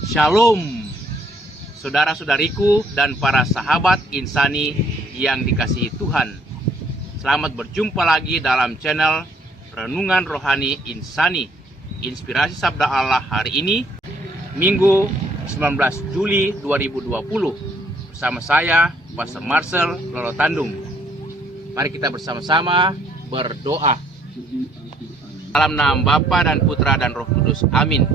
Shalom, saudara-saudariku dan para sahabat insani yang dikasihi Tuhan. Selamat berjumpa lagi dalam channel Renungan Rohani Insani, Inspirasi Sabda Allah hari ini, Minggu 19 Juli 2020. Bersama saya, Pastor Marcel Lolotandung. Mari kita bersama-sama berdoa. Dalam nama Bapa dan Putra dan Roh Kudus. Amin.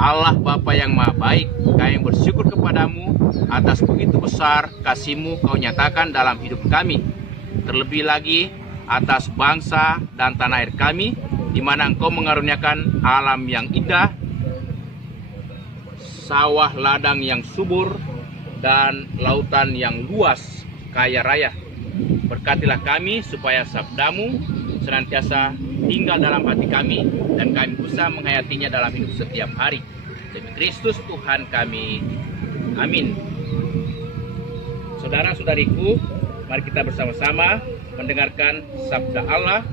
Allah Bapa yang Maha Baik, kami bersyukur kepadamu atas begitu besar kasih-Mu Kau nyatakan dalam hidup kami. Terlebih lagi atas bangsa dan tanah air kami, di mana Engkau mengaruniakan alam yang indah, sawah ladang yang subur, dan lautan yang luas, kaya raya. Berkatilah kami supaya sabda-Mu senantiasa tinggal dalam hati kami, dan kami bisa menghayatinya dalam hidup setiap hari. Demi Kristus Tuhan kami. Amin. Saudara-saudariku, mari kita bersama-sama mendengarkan sabda Allah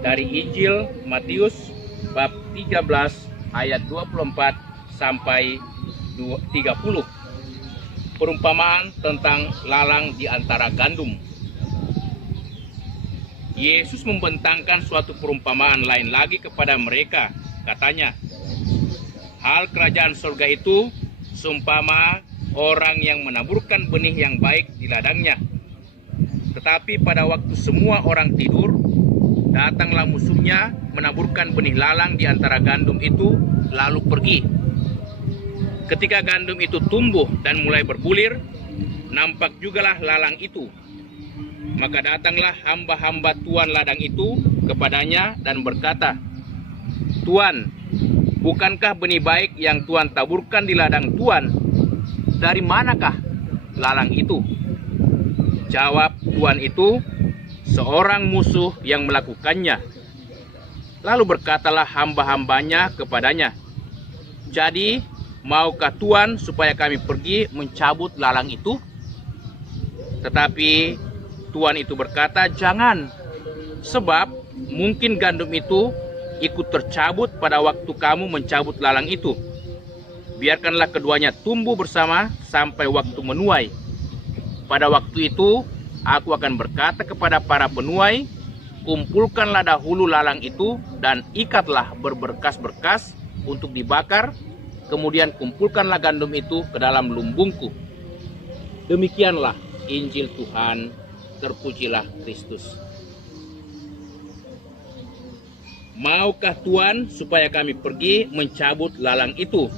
dari Injil Matius bab 13 ayat 24 sampai 30. Perumpamaan tentang lalang di antara gandum. Yesus membentangkan suatu perumpamaan lain lagi kepada mereka. Katanya, hal kerajaan surga itu seumpama orang yang menaburkan benih yang baik di ladangnya. Tetapi pada waktu semua orang tidur, datanglah musuhnya menaburkan benih lalang di antara gandum itu, lalu pergi. Ketika gandum itu tumbuh dan mulai berbulir, nampak jugalah lalang itu. Maka datanglah hamba-hamba tuan ladang itu kepadanya dan berkata, "Tuan, bukankah benih baik yang Tuan taburkan di ladang Tuan? Dari manakah lalang itu?" Jawab tuan itu, "Seorang musuh yang melakukannya." Lalu berkatalah hamba-hambanya kepadanya, "Jadi, maukah Tuan supaya kami pergi mencabut lalang itu?" Tetapi tuan itu berkata, "Jangan, sebab mungkin gandum itu ikut tercabut pada waktu kamu mencabut lalang itu. Biarkanlah keduanya tumbuh bersama sampai waktu menuai. Pada waktu itu, aku akan berkata kepada para penuai, kumpulkanlah dahulu lalang itu dan ikatlah berberkas-berkas untuk dibakar, kemudian kumpulkanlah gandum itu ke dalam lumbungku." Demikianlah Injil Tuhan. Terpujilah Kristus. Maukah Tuan supaya kami pergi mencabut lalang itu?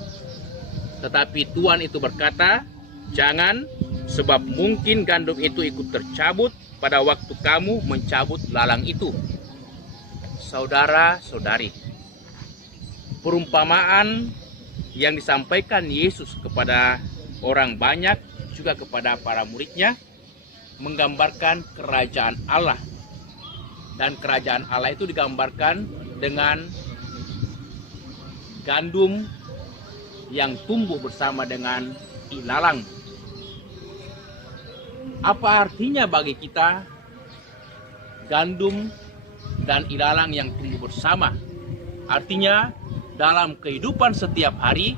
Tetapi tuan itu berkata, "Jangan, sebab mungkin gandum itu ikut tercabut pada waktu kamu mencabut lalang itu." Saudara-saudari, perumpamaan yang disampaikan Yesus kepada orang banyak, juga kepada para muridnya, menggambarkan kerajaan Allah. Dan kerajaan Allah itu digambarkan dengan gandum yang tumbuh bersama dengan ilalang. Apa artinya bagi kita gandum dan ilalang yang tumbuh bersama? Artinya dalam kehidupan setiap hari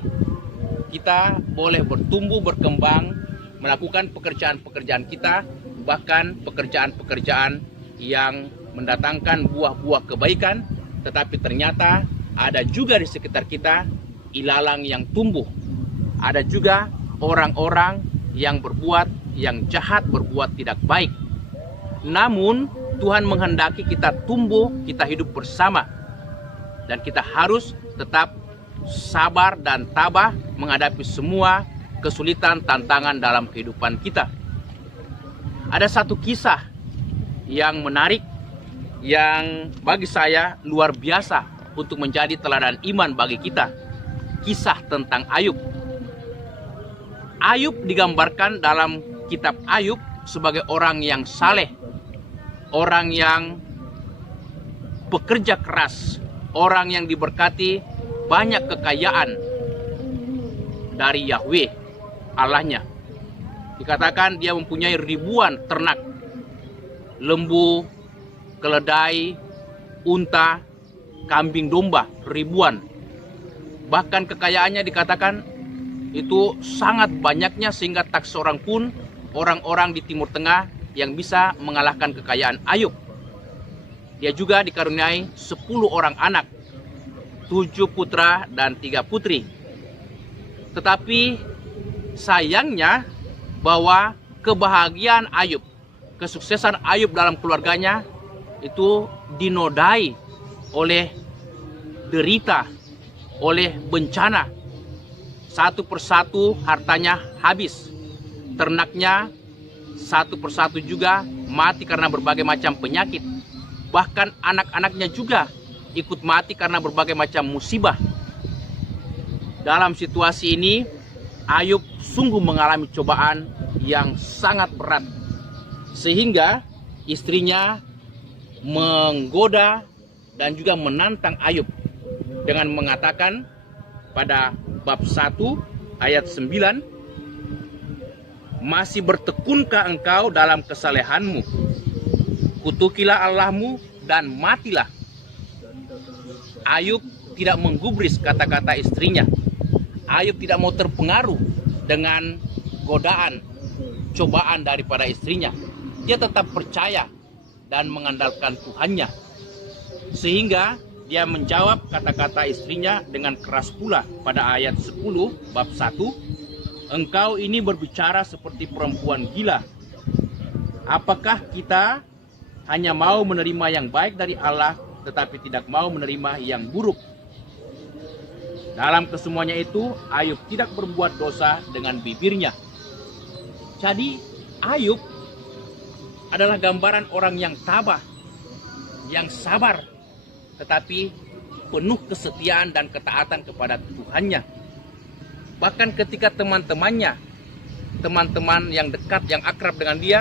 kita boleh bertumbuh, berkembang, melakukan pekerjaan-pekerjaan kita, bahkan pekerjaan-pekerjaan yang mendatangkan buah-buah kebaikan, tetapi ternyata ada juga di sekitar kita ilalang yang tumbuh. Ada juga orang-orang yang berbuat yang jahat, berbuat tidak baik. Namun Tuhan menghendaki kita tumbuh, kita hidup bersama, dan kita harus tetap sabar dan tabah menghadapi semua kesulitan, tantangan dalam kehidupan kita. Ada satu kisah yang menarik, yang bagi saya luar biasa untuk menjadi teladan iman bagi kita. Kisah tentang Ayub. Ayub digambarkan dalam kitab Ayub sebagai orang yang saleh, orang yang bekerja keras, orang yang diberkati banyak kekayaan dari Yahweh Allahnya. Dikatakan dia mempunyai ribuan ternak, lembu, keledai, unta, kambing domba, ribuan. Bahkan kekayaannya dikatakan itu sangat banyaknya sehingga tak seorang pun orang-orang di Timur Tengah yang bisa mengalahkan kekayaan Ayub. Dia juga dikaruniai 10 orang anak, 7 putra dan 3 putri. Tetapi sayangnya bahwa kebahagiaan Ayub, kesuksesan Ayub dalam keluarganya itu dinodai oleh derita, oleh bencana. Satu persatu hartanya habis, ternaknya satu persatu juga mati karena berbagai macam penyakit. Bahkan anak-anaknya juga ikut mati karena berbagai macam musibah. Dalam situasi ini, Ayub sungguh mengalami cobaan yang sangat berat. Sehingga istrinya menggoda dan juga menantang Ayub dengan mengatakan pada bab 1 ayat 9, masih bertekunkah engkau dalam kesalehanmu? Kutukilah Allahmu dan matilah. Ayub tidak menggubris kata-kata istrinya. Ayub tidak mau terpengaruh dengan godaan, cobaan daripada istrinya. Dia tetap percaya dan mengandalkan Tuhannya. Sehingga dia menjawab kata-kata istrinya dengan keras pula pada ayat 10 bab 1. Engkau ini berbicara seperti perempuan gila. Apakah kita hanya mau menerima yang baik dari Allah tetapi tidak mau menerima yang buruk? Dalam kesemuanya itu Ayub tidak berbuat dosa dengan bibirnya. Jadi Ayub adalah gambaran orang yang tabah, yang sabar, tetapi penuh kesetiaan dan ketaatan kepada Tuhannya. Bahkan ketika teman-temannya, teman-teman yang dekat, yang akrab dengan dia,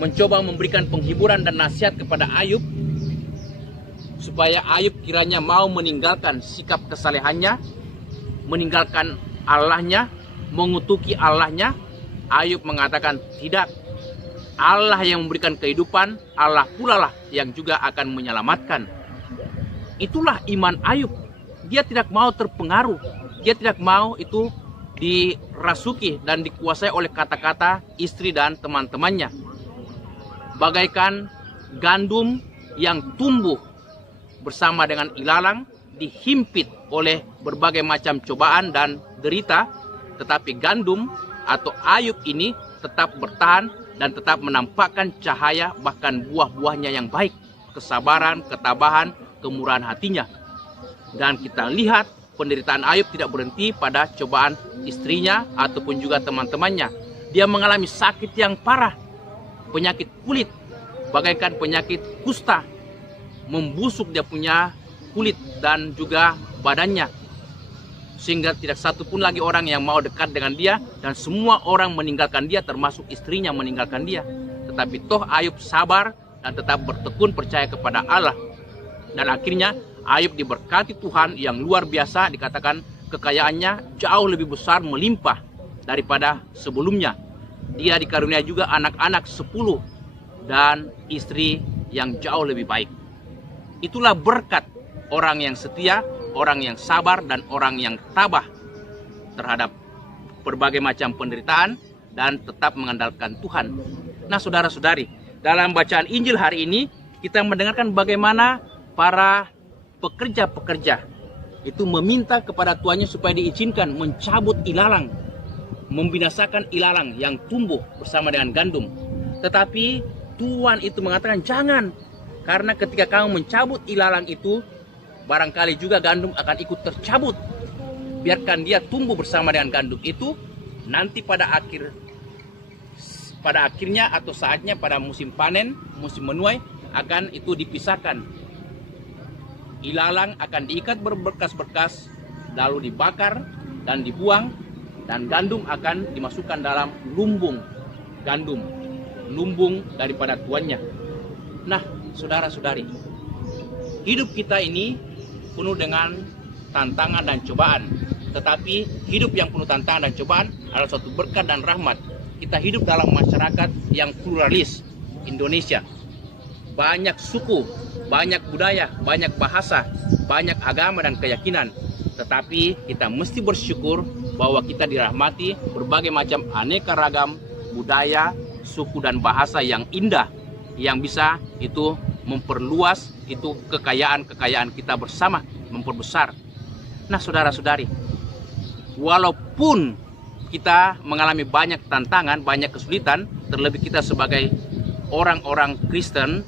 mencoba memberikan penghiburan dan nasihat kepada Ayub, supaya Ayub kiranya mau meninggalkan sikap kesalehannya, meninggalkan Allahnya, mengutuki Allahnya, Ayub mengatakan tidak. Allah yang memberikan kehidupan, Allah pula lah yang juga akan menyelamatkan. Itulah iman Ayub. Dia tidak mau terpengaruh. Dia tidak mau itu dirasuki dan dikuasai oleh kata-kata istri dan teman-temannya. Bagaikan gandum yang tumbuh bersama dengan ilalang, dihimpit oleh berbagai macam cobaan dan derita, tetapi gandum atau Ayub ini tetap bertahan dan tetap menampakkan cahaya, bahkan buah-buahnya yang baik, kesabaran, ketabahan, kemurahan hatinya. Dan kita lihat penderitaan Ayub tidak berhenti pada cobaan istrinya ataupun juga teman-temannya. Dia mengalami sakit yang parah, penyakit kulit, bagaikan penyakit kusta, membusuk dia punya kulit dan juga badannya, sehingga tidak satu pun lagi orang yang mau dekat dengan dia, dan semua orang meninggalkan dia, termasuk istrinya meninggalkan dia. Tetapi toh Ayub sabar dan tetap bertekun percaya kepada Allah. Dan akhirnya Ayub diberkati Tuhan yang luar biasa, dikatakan kekayaannya jauh lebih besar, melimpah daripada sebelumnya. Dia dikaruniai juga anak-anak 10 dan istri yang jauh lebih baik. Itulah berkat orang yang setia, orang yang sabar, dan orang yang tabah terhadap berbagai macam penderitaan dan tetap mengandalkan Tuhan. Nah, saudara-saudari, dalam bacaan Injil hari ini kita mendengarkan bagaimana para pekerja-pekerja itu meminta kepada tuannya supaya diizinkan mencabut ilalang, membinasakan ilalang yang tumbuh bersama dengan gandum. Tetapi tuan itu mengatakan jangan, karena ketika kamu mencabut ilalang itu, barangkali juga gandum akan ikut tercabut. Biarkan dia tumbuh bersama dengan gandum itu. Nanti pada akhirnya atau saatnya pada musim panen, musim menuai, akan itu dipisahkan. Ilalang akan diikat berberkas-berkas, lalu dibakar dan dibuang, dan gandum akan dimasukkan dalam lumbung gandum, lumbung daripada tuannya. Nah, saudara-saudari, hidup kita ini penuh dengan tantangan dan cobaan. Tetapi hidup yang penuh tantangan dan cobaan adalah suatu berkat dan rahmat. Kita hidup dalam masyarakat yang pluralis, Indonesia. Banyak suku, banyak budaya, banyak bahasa, banyak agama dan keyakinan. Tetapi kita mesti bersyukur bahwa kita dirahmati berbagai macam aneka ragam budaya, suku dan bahasa yang indah, yang bisa itu memperluas itu kekayaan kita bersama, memperbesar. Nah, saudara-saudari, walaupun kita mengalami banyak tantangan, banyak kesulitan, terlebih kita sebagai orang-orang Kristen,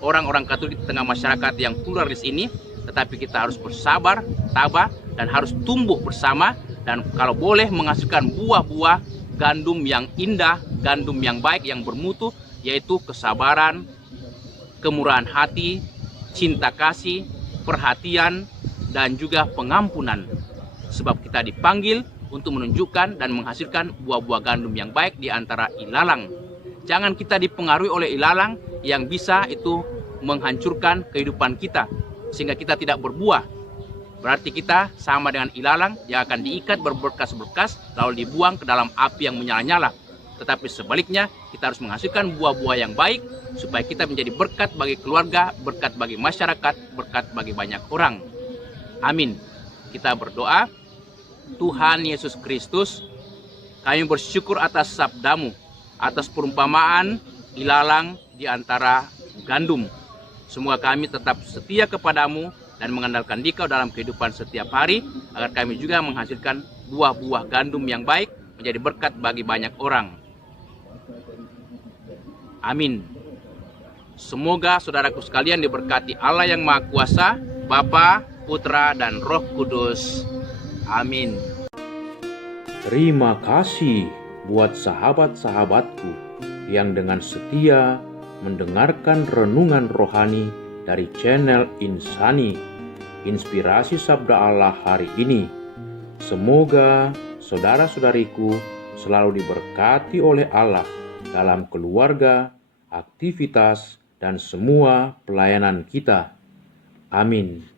orang-orang Katolik di tengah masyarakat yang pluralis ini, tetapi kita harus bersabar, tabah, dan harus tumbuh bersama, dan kalau boleh menghasilkan buah-buah gandum yang indah, gandum yang baik, yang bermutu, yaitu kesabaran, kemurahan hati, cinta kasih, perhatian, dan juga pengampunan. Sebab kita dipanggil untuk menunjukkan dan menghasilkan buah-buah gandum yang baik di antara ilalang. Jangan kita dipengaruhi oleh ilalang yang bisa itu menghancurkan kehidupan kita, sehingga kita tidak berbuah. Berarti kita sama dengan ilalang yang akan diikat berberkas-berkas lalu dibuang ke dalam api yang menyala-nyala. Tetapi sebaliknya, kita harus menghasilkan buah-buah yang baik supaya kita menjadi berkat bagi keluarga, berkat bagi masyarakat, berkat bagi banyak orang. Amin. Kita berdoa. Tuhan Yesus Kristus, kami bersyukur atas sabdamu, atas perumpamaan ilalang di antara gandum. Semoga kami tetap setia kepadamu dan mengandalkan Dikau dalam kehidupan setiap hari, agar kami juga menghasilkan buah-buah gandum yang baik, menjadi berkat bagi banyak orang. Amin. Semoga saudaraku sekalian diberkati Allah yang Maha Kuasa, Bapa, Putra, dan Roh Kudus. Amin. Terima kasih buat sahabat-sahabatku yang dengan setia mendengarkan renungan rohani dari channel Insani, Inspirasi Sabda Allah hari ini. Semoga saudara-saudariku selalu diberkati oleh Allah dalam keluarga, aktivitas, dan semua pelayanan kita. Amin.